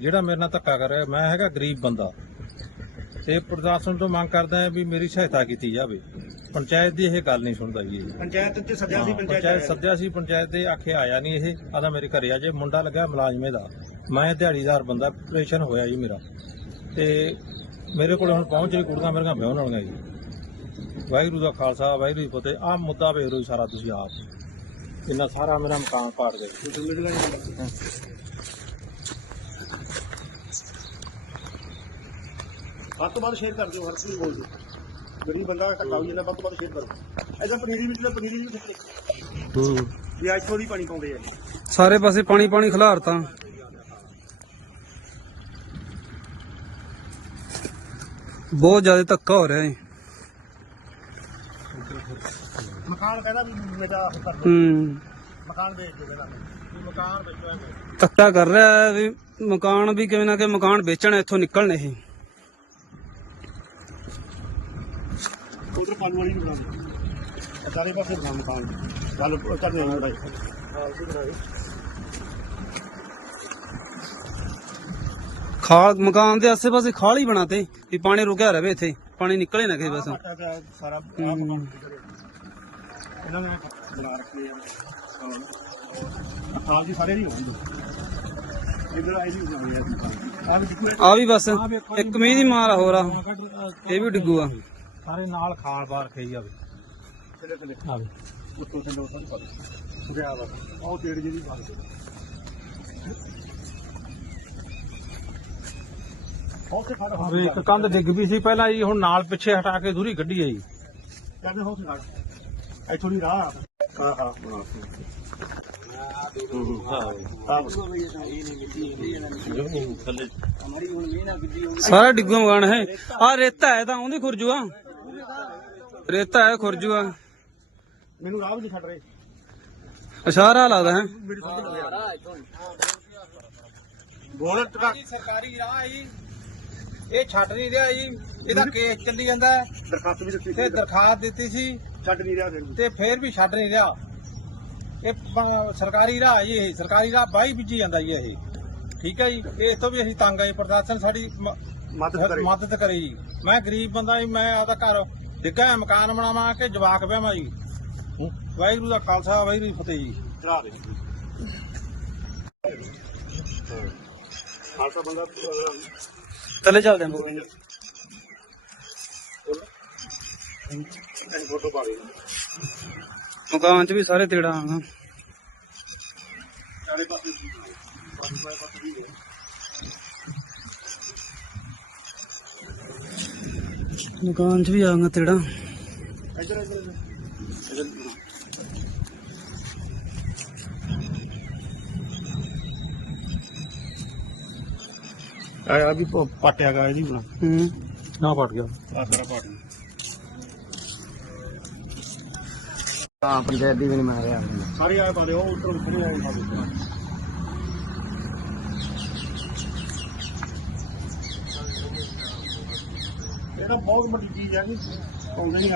ਜਿਹੜਾ ਮੇਰੇ ਨਾਲ ਧੱਕਾ ਕਰ ਰਿਹਾ ਮੈਂ ਹੈਗਾ ਗਰੀਬ ਬੰਦਾ। ਤੇ ਪ੍ਰਸ਼ਾਸਨ ਤੋਂ ਮੰਗ ਕਰਦਾ ਹਾਂ ਵੀ ਮੇਰੀ ਸਹਾਇਤਾ ਕੀਤੀ ਜਾਵੇ। ਪੰਚਾਇਤ ਦੀ ਇਹ ਗੱਲ ਨਹੀਂ ਸੁਣਦਾ ਜੀ। ਪੰਚਾਇਤ ਚ ਸੱਜਿਆ ਸੀ ਪੰਚਾਇਤ ਪੰਚਾਇਤ ਸੀ ਪੰਚਾਇਤ ਦੇ ਆਖੇ ਆਇਆ ਨਹੀਂ ਇਹ। ਆਦਾ ਮੇਰੇ ਘਰੇ ਆ ਜੇ ਮੁੰਡਾ ਲੱਗਾ ਮੁਲਾਜ਼ਮੇ ਦਾ। ਮੈਂ ਦਿਹਾੜੀਦਾਰ ਬੰਦਾ ਆਪਰੇਸ਼ਨ ਹੋਇਆ ਜੀ ਮੇਰਾ। ਤੇ ਮੇਰੇ ਕੋਲ ਹੁਣ ਪਹੁੰਚ ਰਹੀ ਕੁੜੀਆਂ ਮੇਰੀਆਂ ਵਿਆਹਣ ਵਾਲੀਆਂ ਜੀ। ਵਾਹਿਗੁਰੂ ਦਾ ਖਾਲਸਾ ਵਾਹਿਗੁਰੂ ਜੀ ਫਤਿਹ। ਆਹ ਮੁੱਦਾ ਵੇਖ ਲਓ ਸਾਰਾ ਤੁਸੀਂ ਆਪ। ਇੰਨਾ ਸਾਰਾ ਮੇਰਾ ਮਕਾਨ ਪਾੜ ਗਿਆ ਵੱਧ ਤੋਂ ਵੱਧ ਸ਼ੇਅਰ ਕਰ ਦਿਓ ਹਰ ਕੋਈ ਬੋਲ ਦਿਓ। ਗਰੀਬ ਬੰਦਾ ਧੱਕਾ ਹੋਈ ਜਾਂਦਾ ਵੱਧ ਤੋਂ ਵੱਧ ਸ਼ੇਅਰ ਕਰੋ। ਐਸਾ ਪਨੀਰੀ ਵਿੱਚ ਤਾਂ ਪਨੀਰੀ ਵੀ ਫਿੱਟ ਹੂੰ। ਵੀ ਅੱਜ ਥੋੜੀ ਪਾਣੀ ਪਾਉਂਦੇ ਆ। ਸਾਰੇ ਪਾਸੇ ਪਾਣੀ ਪਾਣੀ ਖਿਲਾਰਤਾ ਬਹੁਤ ਜ਼ਿਆਦਾ ਧੱਕਾ ਹੋ ਰਿਹਾ ਹੈ ਮਕਾਨ ਕਹਿੰਦਾ ਵੀ ਮੇਰਾ ਕਰ ਹੂੰ। ਮਕਾਨ ਵੇਚ ਦਿਓ ਕਹਿੰਦਾ ਮਕਾਨ ਵਿੱਚ ਐਵੇਂ ਧੱਕਾ ਕਰ ਰਿਹਾ ਹੈ ਵੀ ਮਕਾਨ ਵੀ ਕਿਵੇਂ ਨਾ ਕਿ ਮਕਾਨ ਵੇਚਣ ਇੱਥੋਂ ਨਿਕਲਣ ਇਹ। ਉਧਰ ਪਾਣੀ ਵਾਲੀ ਨੂੰ ਬਣਾ ਦਿਓ ਸਾਰੇ ਪਾਸੇ ਬਣਾ ਮਕਾਨ ਗੱਲ ਕਰਦੇ ਹਾਂ ਬੜਾ ਖਾਲ ਮਕਾਨ ਦੇ ਆਸੇ ਪਾਸੇ ਖਾਲ ਹੀ ਬਣਾਤੇ ਵੀ ਪਾਣੀ ਰੁਕਿਆ ਰਹੇ ਇੱਥੇ। ਪਾਣੀ ਨਿਕਲੇ ਨਾ ਕਿਸੇ ਸਾਰਾ ਇਹਨਾਂ ਨੇ ਬਣਾ ਰੱਖੇ ਆ। ਖਾਲ ਜੀ ਸਾਰੇ ਨਹੀਂ ਹੋਣਗੇ ਇਧਰ ਆਈ ਨਹੀਂ ਬਣਾਈ ਆ ਆਹ ਵੀ ਆ ਬਸ ਇੱਕ ਮੀਂਹ ਦੀ ਮਾਰ ਆ ਹੋਰ ਆ। ਇਹ ਵੀ ਡਿੱਗੂਆ ਸਾਰੇ ਨਾਲ ਖਾਲ ਬਾਰ ਖਈ ਜਾਵੇ। ਥੱਲੇ ਥੱਲੇ। ਆਵੇ ਉੱਤੋਂ ਥੱਲੇ ਉੱਤੋਂ ਪਾ ਦੇ। ਗਿਆ ਵਾ। ਉਹ ਤੇੜ ਜਿਹੀ ਪਾ ਦੇ। ਹੌਸੇ ਖੜ ਆਵੇ ਇੱਕ ਕੰਧ ਡਿੱਗ ਵੀ ਸੀ ਪਹਿਲਾਂ ਜੀ ਹੁਣ ਨਾਲ ਪਿੱਛੇ ਹਟਾ ਕੇ ਦੂਰੀ ਗੱਡੀ ਆਈ ਕਹਿੰਦੇ ਹੌਸੇ ਖੜ। ਇੱਥੋਂ ਦੀ ਰਾਹ ਹਾਂ ਹਾਂ। ਸਾਰਾ ਡਿੱਗੂ ਮਕਾਨ ਹੈ। ਆ ਰੇਤਾ ਹੈ ਤਾਂ ਉਹਦੀ ਖੁਰਜੂਆ। ਰੇਤਾ ਹੈ ਖੁਰਜੂਆ ਮੈਨੂੰ ਰਾਹ ਵੀ ਨਹੀਂ ਛੱਡ ਰਹੇ ਇਸ਼ਾਰਾ ਲੱਗਦਾ ਹੈ ਬੋਲ ਟਕਾ ਸਰਕਾਰੀ ਰਾਹ ਆਈ ਇਹ ਛੱਡ ਨਹੀਂ ਰਿਹਾ ਜੀ। ਇਹਦਾ ਕੇਸ ਚੱਲੀ ਜਾਂਦਾ ਹੈ। ਦਰਖਾਸਤ ਵੀ ਦਿੱਤੀ ਤੇ ਸੀ ਦਰਖਾਸਤ ਦਿੱਤੀ ਸੀ। ਛੱਡ ਨਹੀਂ ਰਿਹਾ ਫਿਰ ਵੀ। ਤੇ ਫੇਰ ਵੀ ਛੱਡ ਨਹੀਂ ਰਿਹਾ। ਇਹ ਪ- ਸਰਕਾਰੀ ਰਾਹ ਜੀ ਇਹ। ਸਰਕਾਰੀ ਰਾਹ ਬਾਈ ਬੀਜੀ ਜਾਂਦਾ ਜੀ ਇਹ। ਠੀਕ ਹੈ ਜੀ। ਇਸ ਤੋਂ ਵੀ ਅਸੀਂ ਤੰਗ ਆਏ ਪ੍ਰਸ਼ਾਸਨ ਸਾਡੀ ਮ- ਮਦਦ ਕਰੇ। ਮਦਦ ਕਰੇ ਜੀ। ਮੈਂ ਗਰੀਬ ਬੰਦਾ ਜੀ। ਮੈਂ ਆਪਦਾ ਘਰ ਡਿੱਗਾ ਹੋਇਆ ਮਕਾਨ ਬਣਾਵਾਂ ਕਿ ਜਵਾਕ ਵਿਆਹਾਂ ਜੀ ਵਾਹਿਗੁਰੂ ਦਾ ਖਾਲਸਾ ਵਾਹਿਗੁਰੂ ਜੀ ਫਤਿਹ ਜੀ। ਚੜਾ ਦੇ। ਖਾਲਸਾ ਬੰਦਾ ਥੱਲੇ ਚੱਲਦੇ ਹਾਂ ਜੀ। ਇਹਨੂੰ ਫੋਟੋ ਪਾ ਦੇ। ਮਕਾਨ 'ਚ ਵੀ ਸਾਰੇ ਤੇੜਾ ਆਗਾ ਚਾਰੇ ਪਾਸੇ ਪਾਸੇ ਪਾਸੇ ਵੀ ਹੈ ਮਕਾਨ 'ਚ ਵੀ ਆਗਾ ਤੇੜਾ ਇੱਧਰ ਇੱਧਰ ਆ ਆ ਵੀ ਪ- ਪਾਟਿਆ ਗਾ ਇਹਦੀ ਬਣਾ ਹੂੰ। ਨਾ ਫਟ ਗਿਆ। ਆ ਸਾਰਾ ਪਾਟ ਹਾਂ ਪੰਚਾਇਤ ਦੀ ਵੀ ਨਹੀਂ ਮਾਰਿਆ ਸਾਰੇ ਆ ਪਾ ਦੇ ਉਹ ਉੱਤਰ ਉੱਤਰ ਆਏ ਪਾ ਇਹ ਤਾਂ ਬਹੁਤ ਵੱਡੀ ਚੀਜ਼ ਹੈ ਕਿ ਆਉਂਦੇ ਨਹੀਂ